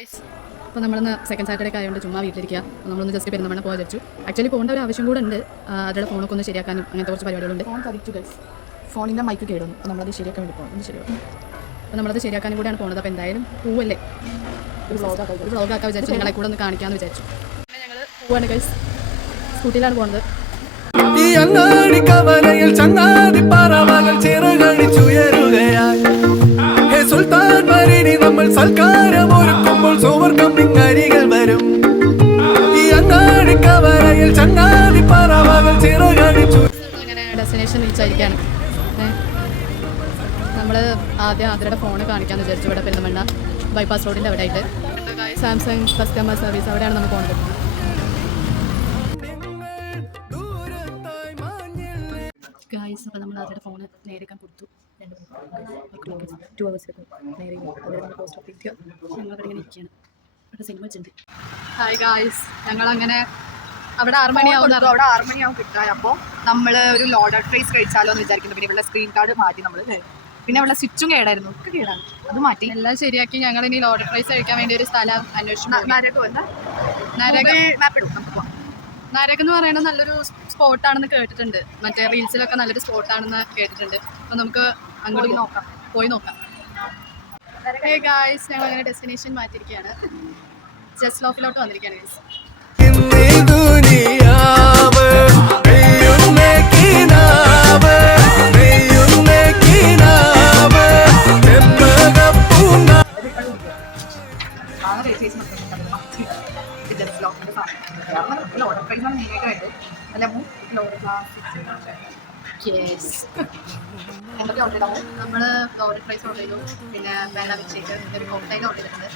Guys, അപ്പോൾ നമ്മളിന്ന് second Saturday ആയതുകൊണ്ട് ചുമ്മാ വീട്ടിലിരിക്കുക. നമ്മളൊന്ന് ജസ്റ്റ് പെരുന്തമണ്ണ പോകാൻ വിചാരിച്ചു. ആക്ച്വലി പോകേണ്ട ഒരു ആവശ്യം കൂടെ ഉണ്ട്. അവരുടെ ഫോണൊക്കെ ഒന്ന് ശരിയാക്കാനും അങ്ങനത്തെ കുറച്ച് പരിപാടികളുണ്ട്. ഫോൺ കരിച്ചു ഗൈസ്, ഫോണിൻ്റെ മൈക്ക് കേടുന്നു. അപ്പോൾ നമ്മളത് ശരിയാക്കാൻ വേണ്ടി പോകും. ശരിയാക്കും. അപ്പോൾ നമ്മളത് ശരിയാക്കാനും കൂടെയാണ് പോകുന്നത്. അപ്പോൾ എന്തായാലും പോവല്ലേ, ഒരു വ്ളോഗ് ആക്കാൻ വിചാരിച്ചു. നിങ്ങളെ കൂടെ ഒന്ന് കാണിക്കാമെന്ന് വിചാരിച്ചു. പിന്നെ ഞങ്ങൾ പോവാണ് ഗൈസ്, സ്കൂട്ടിയിലാണ് പോകുന്നത്. ഈ അങ്ങാടി കവലയിൽ ചങ്ങാതി പറവകൾ ചിറകടിച്ചുയരുകയായി. ഹേ സുൽത്താൻ മരിനി നമ്മൾ സൽക്കാരം ഒരുക്കുമ്പോൾ സൂപ്പർ കമ്മിങ് അരികൾ വരും. ഈ അങ്ങാടി കവലയിൽ ചങ്ങാതി പറവകൾ ചിറകടിച്ചു. അങ്ങനെ ഡെസ്റ്റിനേഷൻ റീച്ചായിരിക്കുകയാണ്. നമ്മൾ ആദ്യം ആദ്യയുടെ ഫോണ് കാണിക്കാമെന്ന് വിചാരിച്ചു. ഇവിടെ പെരുന്തമണ്ണ ബൈപ്പാസ് റോഡിൻ്റെ അവിടെ ആയിട്ട് സാംസങ് കസ്റ്റമർ സർവീസ്, അവിടെയാണ് നമ്മൾ പോകുന്നത്. ഗായ്സ്, അപ്പോൾ നമ്മൾ അവരുടെ ഫോണ് നേരിക്കാൻ കൊടുത്തു. 2 hours നേരെ അവിടെ പോസ്റ്റ് ഓഫ് എത്തിയോ. ഞങ്ങളിവിടെ ഇങ്ങനെ ഇരിക്കുകയാണ്. ഇവിടെ സിനിമ വെച്ചിട്ടുണ്ട്. ഹായ് ഗായ്സ്, ഞങ്ങളങ്ങനെ അവിടെ 6 മണിയാവും. അവിടെ 6 മണിയാവും കിട്ടാൻ. അപ്പോൾ നമ്മൾ ഒരു ലോഡഡ് ഫ്രൈസ് കഴിച്ചാലോ എന്ന് വിചാരിക്കുന്നു. പിന്നെ ഇവിടെ സ്ക്രീൻ കാർഡ് മാറ്റി നമ്മൾ. പിന്നെ ഇവിടെ സ്വിച്ചും കേടായിരുന്നു, ഒക്കെ കേടാണ്. അത് മാറ്റി എല്ലാം ശരിയാക്കി. ഞങ്ങൾ ഇനി ലോഡഡ് ഫ്രൈസ് കഴിക്കാൻ വേണ്ടി ഒരു സ്ഥലം അന്വേഷിച്ചു. നരക് എന്ന് പറയുന്നത് നല്ലൊരു സ്പോട്ടാണെന്ന് കേട്ടിട്ടുണ്ട്. മറ്റേ റീൽസിലൊക്കെ നല്ലൊരു സ്പോട്ടാണെന്ന് കേട്ടിട്ടുണ്ട്. അപ്പോൾ നമുക്ക് അങ്ങോട്ട് പോയി നോക്കാം. ഹേ ഗായ്സ്, ഞങ്ങൾ അങ്ങനെ ഡെസ്റ്റിനേഷൻ മാറ്റിയിരിക്കുകയാണ്. ജസ്റ്റ് ലോക്കിലോട്ട് വന്നിരിക്കുകയാണ് ഗൈസ്. നമ്മൾ ലോഡഡ് ഫ്രൈസ് ഓർഡർ ചെയ്തു. പിന്നെ വെള്ളം വെച്ചേക്ക് ഒരു കോക്ടൈൽ ഓർഡർ ചെയ്തിട്ടുണ്ട്.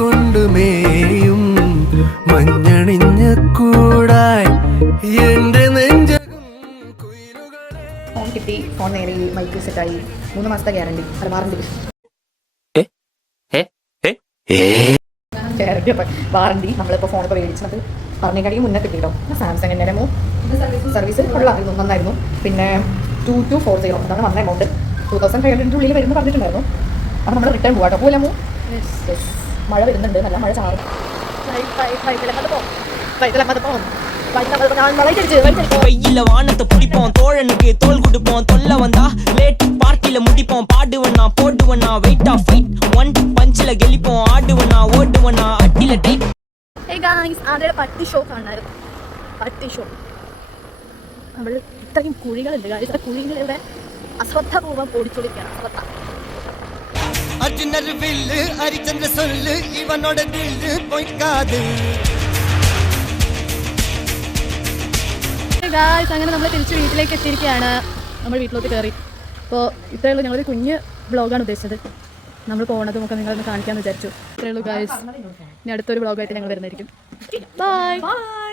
കൊണ്ടുമേയും മഞ്ഞണിഞ്ഞ കൂടായി എന്റെ ഫോൺ കിട്ടി. ഫോൺ നേരെ മൈക്ക് സെറ്റായി. 3 മാസത്തെ ഗ്യാരണ്ടി, അല്ല വാറണ്ടി. Guarantee warranty. നമ്മളിപ്പോൾ ഫോണിപ്പോൾ മേടിച്ചത് പറഞ്ഞേക്കാണെങ്കിൽ മുന്നേ കിട്ടിയിട്ടോ. സാംസങ്ങിൻ്റെ സർവീസ് കൊള്ളാമായിരുന്നു, നന്നായിരുന്നു. പിന്നെ 2240 അതാണ് വന്ന എമൗണ്ട്. 2500 ഉള്ളിൽ വരുന്നു പറഞ്ഞിട്ടുണ്ടായിരുന്നു. അപ്പോൾ നമ്മൾ റിട്ടേൺ പോകാം കേട്ടോ. പോലാമോ? മഴ വരുന്നുണ്ട്, നല്ല മഴ ചാറും. வெயில வானத்தை பிடிப்போம், தோழனுக்கு தோல் கொடுப்போம். தொல்ல வந்தா லேட் பார்ட்டில முடிப்போம். பாடுவண்ணா போடுவண்ணா வெயிட் ஆஃப் ஃபைட் ஒன் பஞ்சில கெளிப்போம். ஆடுவண்ணா ஓடுவண்ணா அட்டில டைப். Hey guys, ആദ്യയുടെ പട്ടി ഷോ കാണായിരുന്നു. പട്ടി ഷോ നമ്മൾ ഇത്രയും കുഴികളുണ്ട് ഗായ്സ്. ആ കുഴികളിവിടെ അശ്രദ്ധപൂർവ്വം ഓടിച്ചോടിക്കുകയാണ്. അശ്രദ്ധ. അർജുനർ വില്ല് ഹരിചന്ദ്ര സൊല്ല് ഇവനോട് ദില്ല് പോയിക്കാതെ. ഗായ്സ്, അങ്ങനെ നമ്മൾ തിരിച്ച് വീട്ടിലേക്ക് എത്തിയിരിക്കുകയാണ്. നമ്മൾ വീട്ടിലോട്ട് കയറി. അപ്പോൾ ഇത്രയേ ഉള്ളൂ. ഞങ്ങളൊരു കുഞ്ഞ് ബ്ലോഗാണ് ഉദ്ദേശിച്ചത്. നമ്മൾ പോകുന്നതും ഒക്കെ നിങ്ങളൊന്ന് കാണിക്കാമെന്ന് വിചാരിച്ചു. ഇത്രയേ ഉള്ളൂ ഗായ്സ്. ഇനി അടുത്തൊരു ബ്ലോഗായിട്ട് ഞങ്ങൾ വരുന്നതായിരിക്കും. ബൈ.